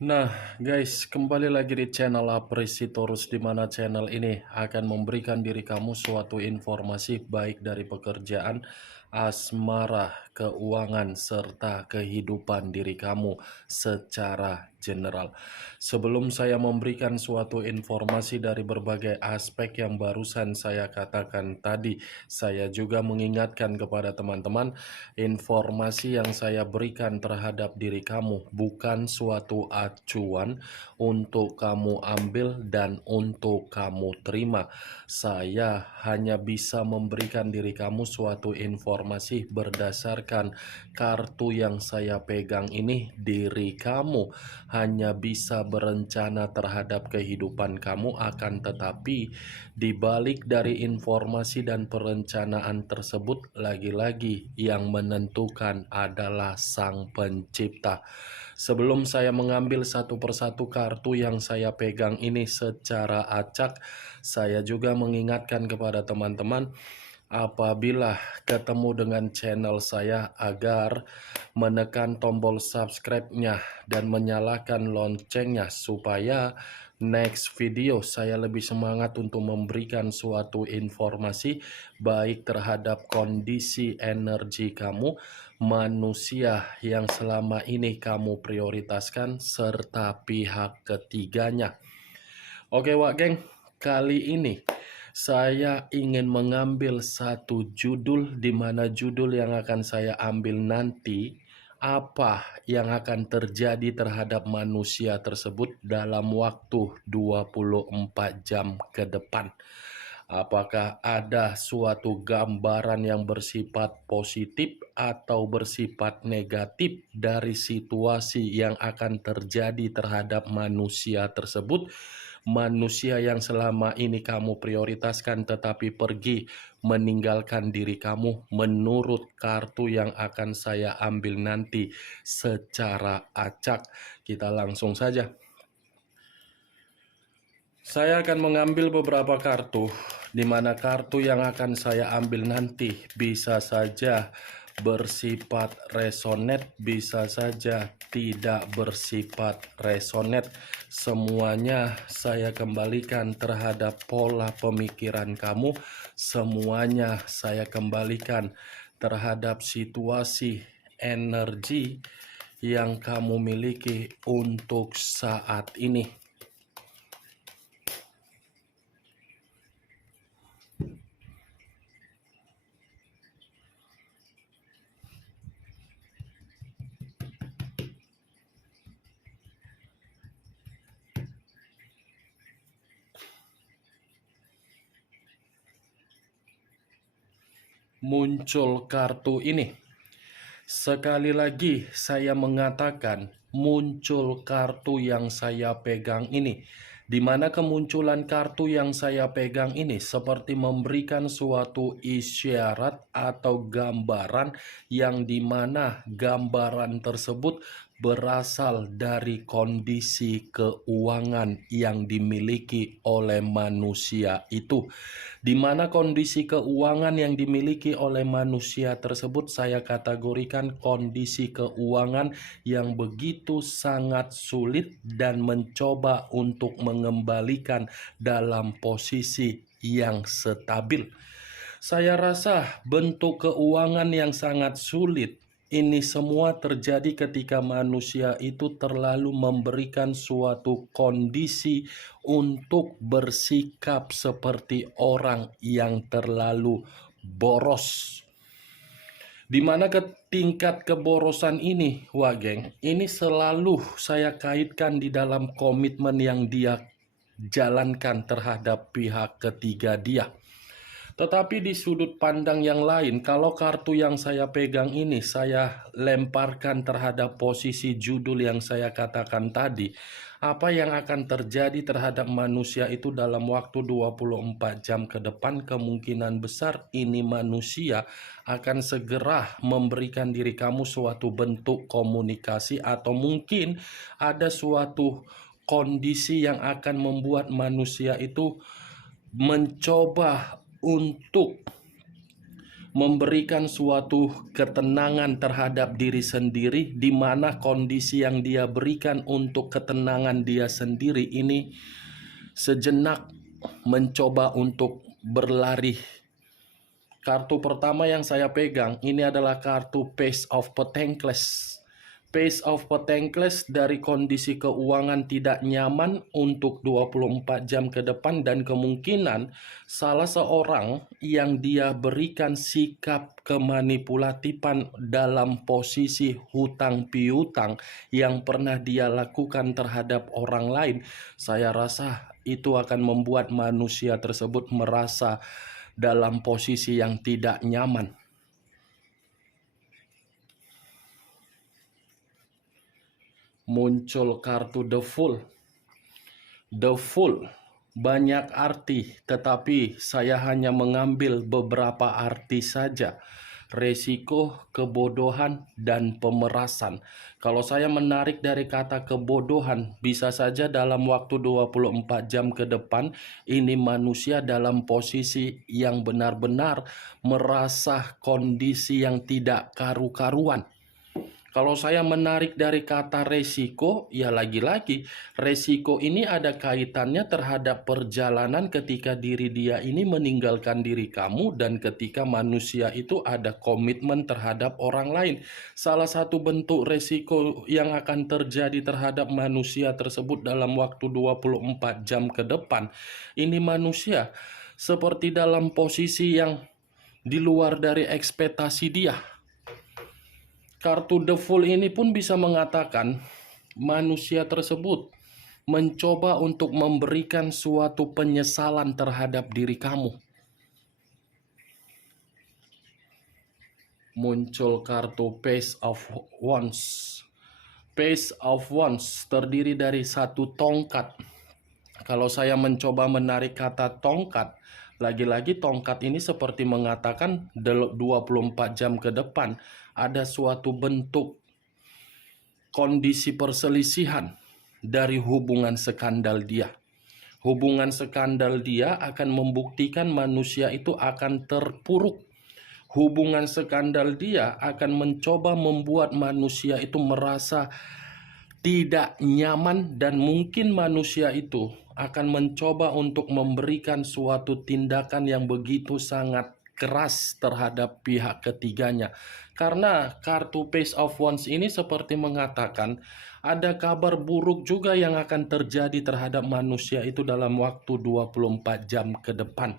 Nah, guys, kembali lagi di channel Apresitorus, di mana channel ini akan memberikan diri kamu suatu informasi baik dari pekerjaan, asmara, keuangan, serta kehidupan diri kamu secara general. Sebelum saya memberikan suatu informasi dari berbagai aspek yang barusan saya katakan tadi, saya juga mengingatkan kepada teman-teman, informasi yang saya berikan terhadap diri kamu bukan suatu acuan untuk kamu ambil dan untuk kamu terima. Saya hanya bisa memberikan diri kamu suatu informasi berdasarkan kartu yang saya pegang ini. Diri kamu hanya bisa berencana terhadap kehidupan kamu, akan tetapi di balik dari informasi dan perencanaan tersebut, lagi-lagi yang menentukan adalah Sang Pencipta. Sebelum saya mengambil satu persatu kartu yang saya pegang ini secara acak, saya juga mengingatkan kepada teman-teman, apabila ketemu dengan channel saya, agar menekan tombol subscribe-nya dan menyalakan loncengnya supaya next video saya lebih semangat untuk memberikan suatu informasi baik terhadap kondisi energi kamu, manusia yang selama ini kamu prioritaskan, serta pihak ketiganya. Oke Wak Geng, kali ini saya ingin mengambil satu judul, di mana judul yang akan saya ambil nanti, apa yang akan terjadi terhadap manusia tersebut dalam waktu 24 jam ke depan. Apakah ada suatu gambaran yang bersifat positif atau bersifat negatif dari situasi yang akan terjadi terhadap manusia tersebut? Manusia yang selama ini kamu prioritaskan tetapi pergi meninggalkan diri kamu menurut kartu yang akan saya ambil nanti secara acak. Kita langsung saja. Saya akan mengambil beberapa kartu, di mana kartu yang akan saya ambil nanti bisa saja bersifat resonate, bisa saja tidak bersifat resonate. Semuanya saya kembalikan terhadap pola pemikiran kamu, semuanya saya kembalikan terhadap situasi energi yang kamu miliki untuk saat ini. Muncul kartu ini. Sekali lagi saya mengatakan, muncul kartu yang saya pegang ini. Di mana kemunculan kartu yang saya pegang ini seperti memberikan suatu isyarat atau gambaran, yang dimana gambaran tersebut berasal dari kondisi keuangan yang dimiliki oleh manusia itu. Di mana kondisi keuangan yang dimiliki oleh manusia tersebut saya kategorikan kondisi keuangan yang begitu sangat sulit dan mencoba untuk mengembalikan dalam posisi yang stabil. Saya rasa bentuk keuangan yang sangat sulit ini semua terjadi ketika manusia itu terlalu memberikan suatu kondisi untuk bersikap seperti orang yang terlalu boros. Di mana ke tingkat keborosan ini, Wageng, ini selalu saya kaitkan di dalam komitmen yang dia jalankan terhadap pihak ketiga dia. Tetapi di sudut pandang yang lain, kalau kartu yang saya pegang ini saya lemparkan terhadap posisi judul yang saya katakan tadi, apa yang akan terjadi terhadap manusia itu dalam waktu 24 jam ke depan, kemungkinan besar ini manusia akan segera memberikan diri kamu suatu bentuk komunikasi, atau mungkin ada suatu kondisi yang akan membuat manusia itu mencoba untuk memberikan suatu ketenangan terhadap diri sendiri, di mana kondisi yang dia berikan untuk ketenangan dia sendiri ini sejenak mencoba untuk berlari. Kartu pertama yang saya pegang ini adalah kartu Page of Pentacles. Page of Pentacles dari kondisi keuangan tidak nyaman untuk 24 jam ke depan, dan kemungkinan salah seorang yang dia berikan sikap kemanipulatifan dalam posisi hutang piutang yang pernah dia lakukan terhadap orang lain. Saya rasa itu akan membuat manusia tersebut merasa dalam posisi yang tidak nyaman. Muncul kartu The Fool. The Fool banyak arti, tetapi saya hanya mengambil beberapa arti saja. Resiko, kebodohan, dan pemerasan. Kalau saya menarik dari kata kebodohan, bisa saja dalam waktu 24 jam ke depan, ini manusia dalam posisi yang benar-benar merasa kondisi yang tidak karu-karuan. Kalau saya menarik dari kata resiko, ya lagi-lagi resiko ini ada kaitannya terhadap perjalanan ketika diri dia ini meninggalkan diri kamu, dan ketika manusia itu ada komitmen terhadap orang lain. Salah satu bentuk resiko yang akan terjadi terhadap manusia tersebut dalam waktu 24 jam ke depan, ini manusia seperti dalam posisi yang di luar dari ekspektasi dia. Kartu The Fool ini pun bisa mengatakan manusia tersebut mencoba untuk memberikan suatu penyesalan terhadap diri kamu. Muncul kartu Page of Wands. Page of Wands terdiri dari satu tongkat. Kalau saya mencoba menarik kata tongkat, lagi-lagi tongkat ini seperti mengatakan 24 jam ke depan ada suatu bentuk kondisi perselisihan dari hubungan skandal dia. Hubungan skandal dia akan membuktikan manusia itu akan terpuruk. Hubungan skandal dia akan mencoba membuat manusia itu merasa tidak nyaman, dan mungkin manusia itu akan mencoba untuk memberikan suatu tindakan yang begitu sangat keras terhadap pihak ketiganya. Karena kartu Page of Wands ini seperti mengatakan ada kabar buruk juga yang akan terjadi terhadap manusia itu dalam waktu 24 jam ke depan.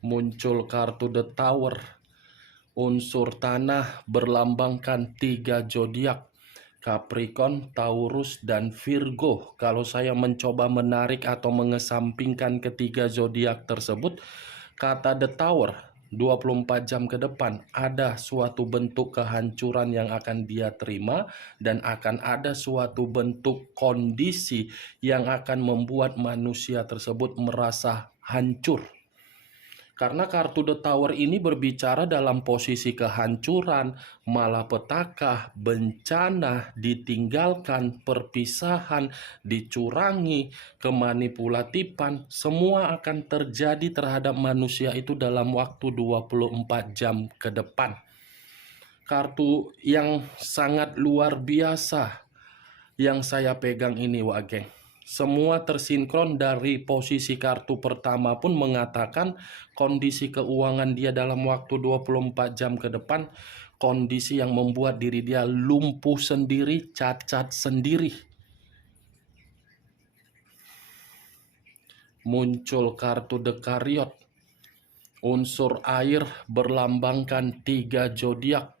Muncul kartu The Tower. Unsur tanah berlambangkan 3 zodiak, Capricorn, Taurus, dan Virgo. Kalau saya mencoba menarik atau mengesampingkan ketiga zodiak tersebut, kata The Tower, 24 jam ke depan ada suatu bentuk kehancuran yang akan dia terima, dan akan ada suatu bentuk kondisi yang akan membuat manusia tersebut merasa hancur. Karena kartu The Tower ini berbicara dalam posisi kehancuran, malapetaka, bencana, ditinggalkan, perpisahan, dicurangi, kemanipulatifan, semua akan terjadi terhadap manusia itu dalam waktu 24 jam ke depan. Kartu yang sangat luar biasa yang saya pegang ini, Wageng. Semua tersinkron. Dari posisi kartu pertama pun mengatakan kondisi keuangan dia dalam waktu 24 jam ke depan, kondisi yang membuat diri dia lumpuh sendiri, cacat sendiri. Muncul kartu The Chariot. Unsur air berlambangkan 3 zodiak,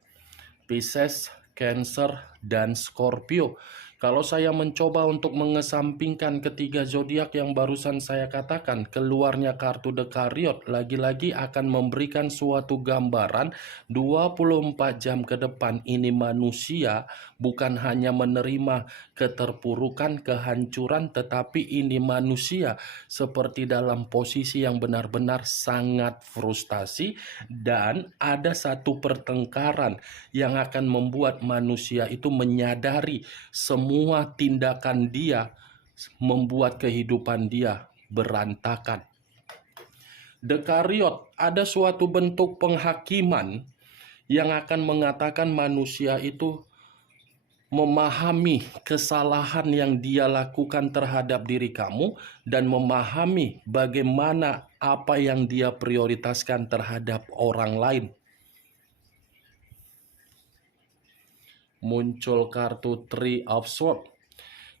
Pisces, Cancer, dan Scorpio. Kalau saya mencoba untuk mengesampingkan ketiga zodiak yang barusan saya katakan, keluarnya kartu The Chariot lagi-lagi akan memberikan suatu gambaran 24 jam ke depan ini manusia bukan hanya menerima keterpurukan, kehancuran, tetapi ini manusia seperti dalam posisi yang benar-benar sangat frustasi, dan ada satu pertengkaran yang akan membuat manusia itu menyadari semua tindakan dia membuat kehidupan dia berantakan. Dekariot, ada suatu bentuk penghakiman yang akan mengatakan manusia itu memahami kesalahan yang dia lakukan terhadap diri kamu dan memahami bagaimana apa yang dia prioritaskan terhadap orang lain. Muncul kartu Three of Swords,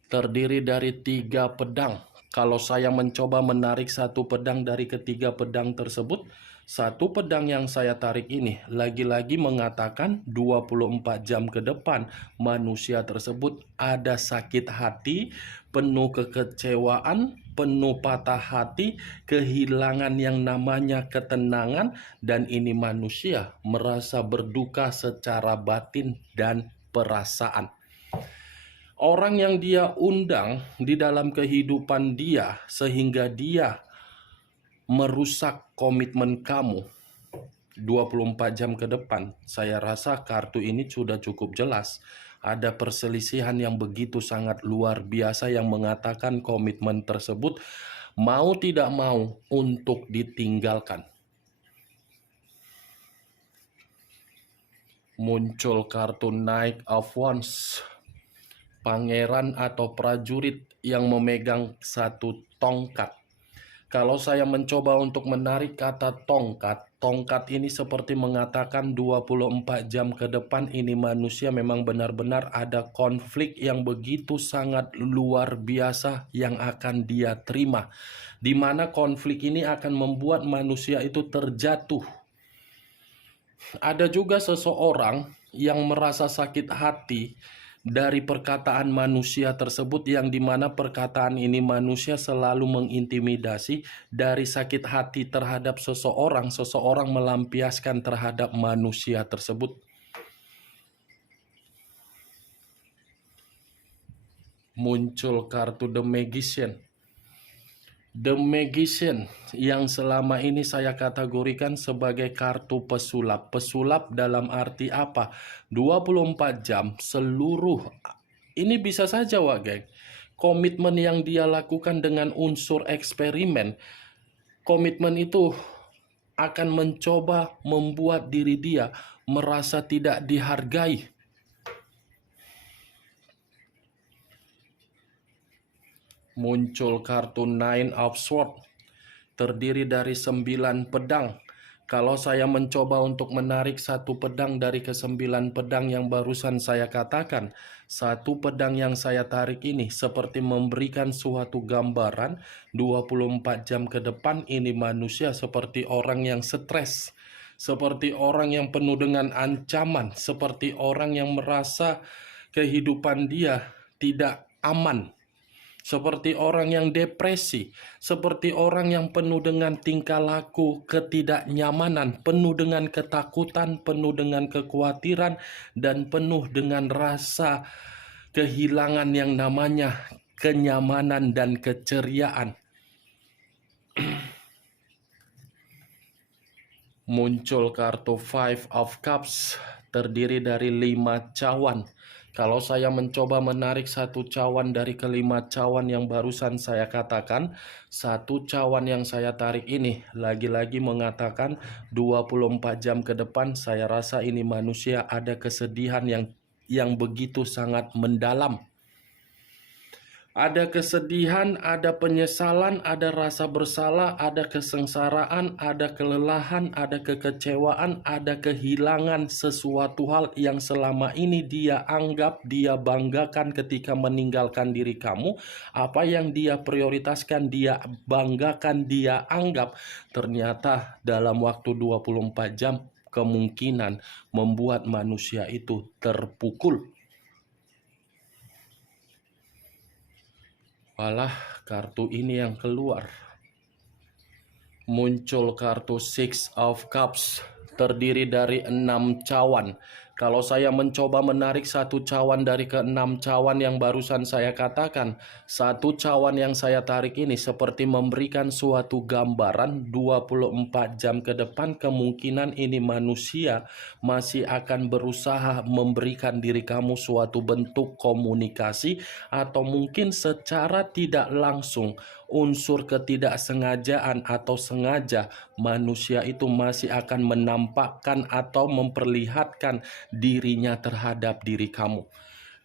terdiri dari 3 pedang. Kalau saya mencoba menarik satu pedang dari ketiga pedang tersebut, satu pedang yang saya tarik ini lagi-lagi mengatakan 24 jam ke depan manusia tersebut ada sakit hati, penuh kekecewaan, penuh patah hati, kehilangan yang namanya ketenangan, dan ini manusia merasa berduka secara batin dan perasaan. Orang yang dia undang di dalam kehidupan dia sehingga dia merusak komitmen kamu 24 jam ke depan. Saya rasa kartu ini sudah cukup jelas. Ada perselisihan yang begitu sangat luar biasa yang mengatakan komitmen tersebut mau tidak mau untuk ditinggalkan. Muncul kartu Knight of Wands, pangeran atau prajurit yang memegang satu tongkat. Kalau saya mencoba untuk menarik kata tongkat, tongkat ini seperti mengatakan 24 jam ke depan ini manusia memang benar-benar ada konflik yang begitu sangat luar biasa yang akan dia terima. Di mana konflik ini akan membuat manusia itu terjatuh. Ada juga seseorang yang merasa sakit hati dari perkataan manusia tersebut, yang dimana perkataan ini manusia selalu mengintimidasi. Dari sakit hati terhadap seseorang, seseorang melampiaskan terhadap manusia tersebut. Muncul kartu The Magician. The Magician yang selama ini saya kategorikan sebagai kartu pesulap. Pesulap dalam arti apa? 24 jam seluruh, ini bisa saja geng, komitmen yang dia lakukan dengan unsur eksperimen. Komitmen itu akan mencoba membuat diri dia merasa tidak dihargai. Muncul kartu Nine of Swords, terdiri dari 9 pedang. Kalau saya mencoba untuk menarik satu pedang dari ke-9 pedang yang barusan saya katakan, satu pedang yang saya tarik ini seperti memberikan suatu gambaran 24 jam ke depan ini manusia seperti orang yang stres, seperti orang yang penuh dengan ancaman, seperti orang yang merasa kehidupan dia tidak aman, seperti orang yang depresi, seperti orang yang penuh dengan tingkah laku ketidaknyamanan, penuh dengan ketakutan, penuh dengan kekhawatiran, dan penuh dengan rasa kehilangan yang namanya kenyamanan dan keceriaan. Muncul kartu Five of Cups, terdiri dari 5 cawan. Kalau saya mencoba menarik satu cawan dari ke-5 cawan yang barusan saya katakan, satu cawan yang saya tarik ini lagi-lagi mengatakan 24 jam ke depan saya rasa ini manusia ada kesedihan yang begitu sangat mendalam. Ada kesedihan, ada penyesalan, ada rasa bersalah, ada kesengsaraan, ada kelelahan, ada kekecewaan, ada kehilangan sesuatu hal yang selama ini dia anggap, dia banggakan ketika meninggalkan diri kamu. Apa yang dia prioritaskan, dia banggakan, dia anggap, ternyata dalam waktu 24 jam kemungkinan membuat manusia itu terpukul. Malah kartu ini yang keluar. Muncul kartu Six of Cups, terdiri dari 6 cawan. Kalau saya mencoba menarik satu cawan dari ke-6 cawan yang barusan saya katakan, satu cawan yang saya tarik ini seperti memberikan suatu gambaran 24 jam ke depan kemungkinan ini manusia masih akan berusaha memberikan diri kamu suatu bentuk komunikasi, atau mungkin secara tidak langsung unsur ketidaksengajaan atau sengaja, manusia itu masih akan menampakkan atau memperlihatkan dirinya terhadap diri kamu.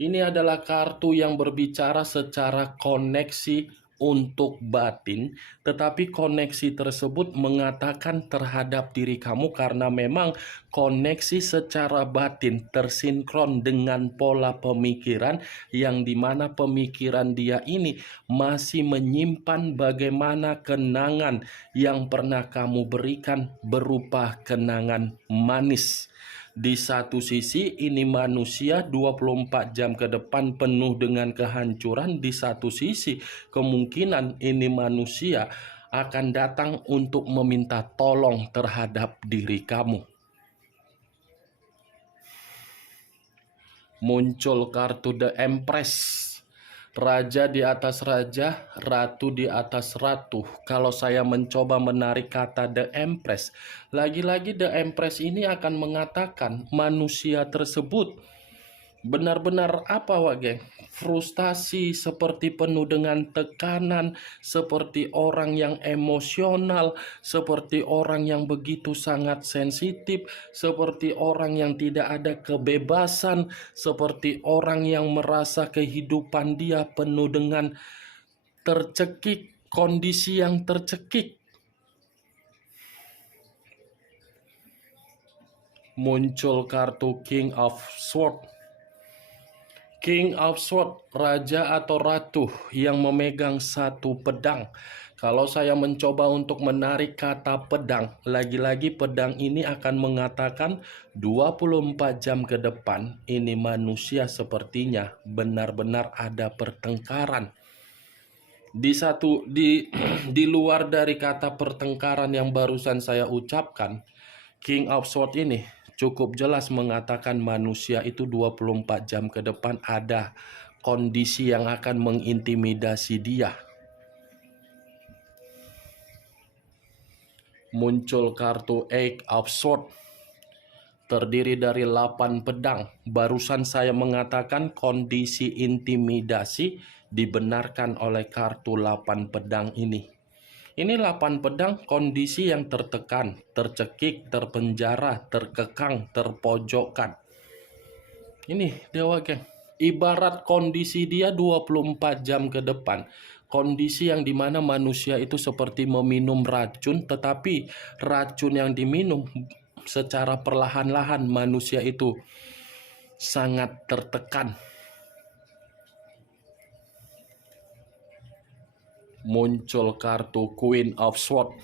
Ini adalah kartu yang berbicara secara koneksi untuk batin, tetapi koneksi tersebut mengatakan terhadap diri kamu karena memang koneksi secara batin tersinkron dengan pola pemikiran yang dimana pemikiran dia ini masih menyimpan bagaimana kenangan yang pernah kamu berikan berupa kenangan manis. Di satu sisi ini manusia 24 jam ke depan penuh dengan kehancuran. Di satu sisi kemungkinan ini manusia akan datang untuk meminta tolong terhadap diri kamu. Muncul kartu The Empress. Raja di atas raja, ratu di atas ratu. Kalau saya mencoba menarik kata The Empress, lagi-lagi The Empress ini akan mengatakan manusia tersebut benar-benar apa geng? Frustasi, seperti penuh dengan tekanan, seperti orang yang emosional, seperti orang yang begitu sangat sensitif, seperti orang yang tidak ada kebebasan, seperti orang yang merasa kehidupan dia penuh dengan tercekik, kondisi yang tercekik. Muncul kartu King of Swords. King of Swords, raja atau ratu yang memegang satu pedang. Kalau saya mencoba untuk menarik kata pedang, lagi-lagi pedang ini akan mengatakan 24 jam ke depan ini manusia sepertinya benar-benar ada pertengkaran. Di luar dari kata pertengkaran yang barusan saya ucapkan, King of Swords ini cukup jelas mengatakan manusia itu 24 jam ke depan ada kondisi yang akan mengintimidasi dia. Muncul kartu Eight of Swords, terdiri dari 8 pedang. Barusan saya mengatakan kondisi intimidasi dibenarkan oleh kartu 8 pedang ini. Ini 8 pedang, kondisi yang tertekan, tercekik, terpenjara, terkekang, terpojokkan. Ini dewa geng, ibarat kondisi dia 24 jam ke depan. Kondisi yang dimana manusia itu seperti meminum racun, tetapi racun yang diminum secara perlahan-lahan manusia itu sangat tertekan. Muncul kartu Queen of Swords.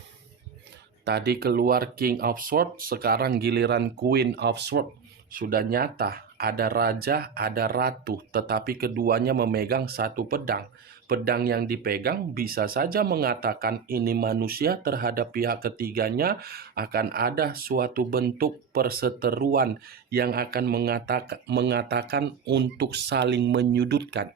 Tadi keluar King of Swords, sekarang giliran Queen of Swords. Sudah nyata, ada raja, ada ratu, tetapi keduanya memegang satu pedang. Pedang yang dipegang bisa saja mengatakan ini manusia terhadap pihak ketiganya akan ada suatu bentuk perseteruan yang akan mengatakan untuk saling menyudutkan.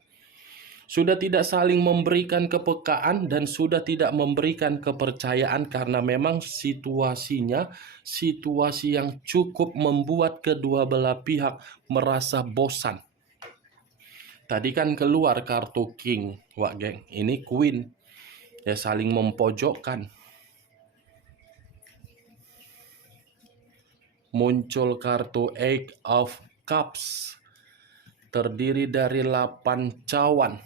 Sudah tidak saling memberikan kepekaan dan sudah tidak memberikan kepercayaan karena memang situasinya situasi yang cukup membuat kedua belah pihak merasa bosan. Tadi kan keluar kartu King, geng. Ini Queen. Ya saling mempojokkan. Muncul kartu Eight of Cups, terdiri dari 8 cawan.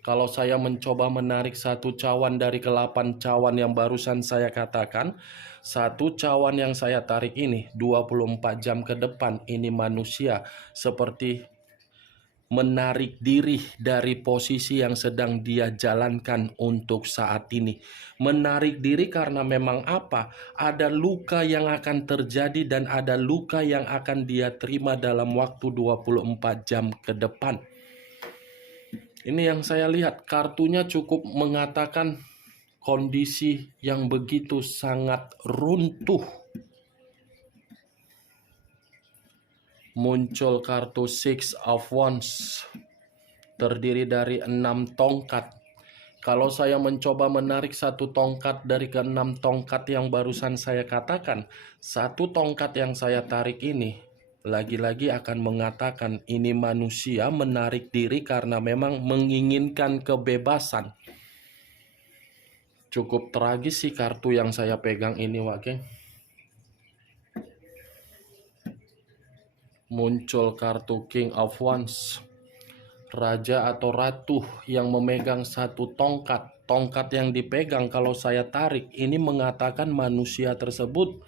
Kalau saya mencoba menarik satu cawan dari ke-8 cawan yang barusan saya katakan, satu cawan yang saya tarik ini 24 jam ke depan ini manusia seperti menarik diri dari posisi yang sedang dia jalankan untuk saat ini. Menarik diri karena memang apa? Ada luka yang akan terjadi dan ada luka yang akan dia terima dalam waktu 24 jam ke depan. Ini yang saya lihat, kartunya cukup mengatakan kondisi yang begitu sangat runtuh. Muncul kartu Six of Wands, terdiri dari 6 tongkat. Kalau saya mencoba menarik satu tongkat dari ke-6 tongkat yang barusan saya katakan, satu tongkat yang saya tarik ini lagi-lagi akan mengatakan ini manusia menarik diri karena memang menginginkan kebebasan. Cukup tragis sih kartu yang saya pegang ini, Wak geng. Muncul kartu King of Wands, raja atau ratu yang memegang satu tongkat. Tongkat yang dipegang kalau saya tarik ini mengatakan manusia tersebut,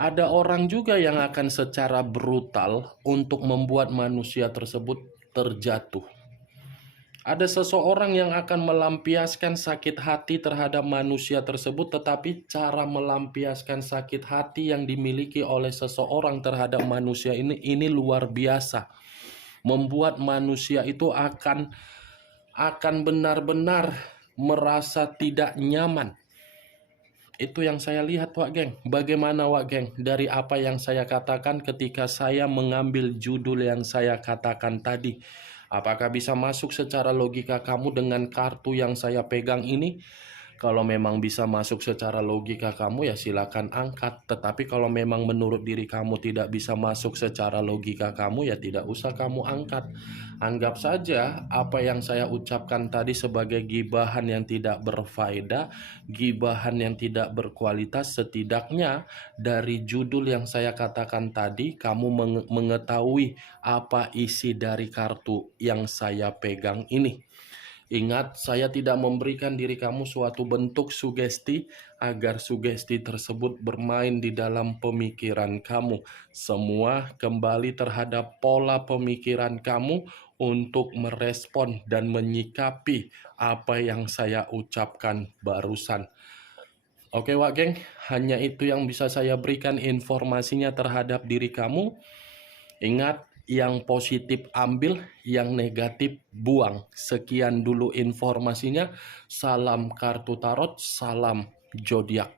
ada orang juga yang akan secara brutal untuk membuat manusia tersebut terjatuh. Ada seseorang yang akan melampiaskan sakit hati terhadap manusia tersebut, tetapi cara melampiaskan sakit hati yang dimiliki oleh seseorang terhadap manusia ini luar biasa. Membuat manusia itu akan benar-benar merasa tidak nyaman. Itu yang saya lihat, Wak geng. Bagaimana, Wak geng, dari apa yang saya katakan ketika saya mengambil judul yang saya katakan tadi? Apakah bisa masuk secara logika kamu dengan kartu yang saya pegang ini? Kalau memang bisa masuk secara logika kamu, ya silakan angkat. Tetapi kalau memang menurut diri kamu tidak bisa masuk secara logika kamu, ya tidak usah kamu angkat. Anggap saja apa yang saya ucapkan tadi sebagai gibahan yang tidak berfaedah, gibahan yang tidak berkualitas. Setidaknya dari judul yang saya katakan tadi, kamu mengetahui apa isi dari kartu yang saya pegang ini. Ingat, saya tidak memberikan diri kamu suatu bentuk sugesti agar sugesti tersebut bermain di dalam pemikiran kamu. Semua kembali terhadap pola pemikiran kamu untuk merespon dan menyikapi apa yang saya ucapkan barusan. Oke, Wak geng, hanya itu yang bisa saya berikan informasinya terhadap diri kamu. Ingat, yang positif ambil, yang negatif buang. Sekian dulu informasinya. Salam kartu tarot, salam zodiak.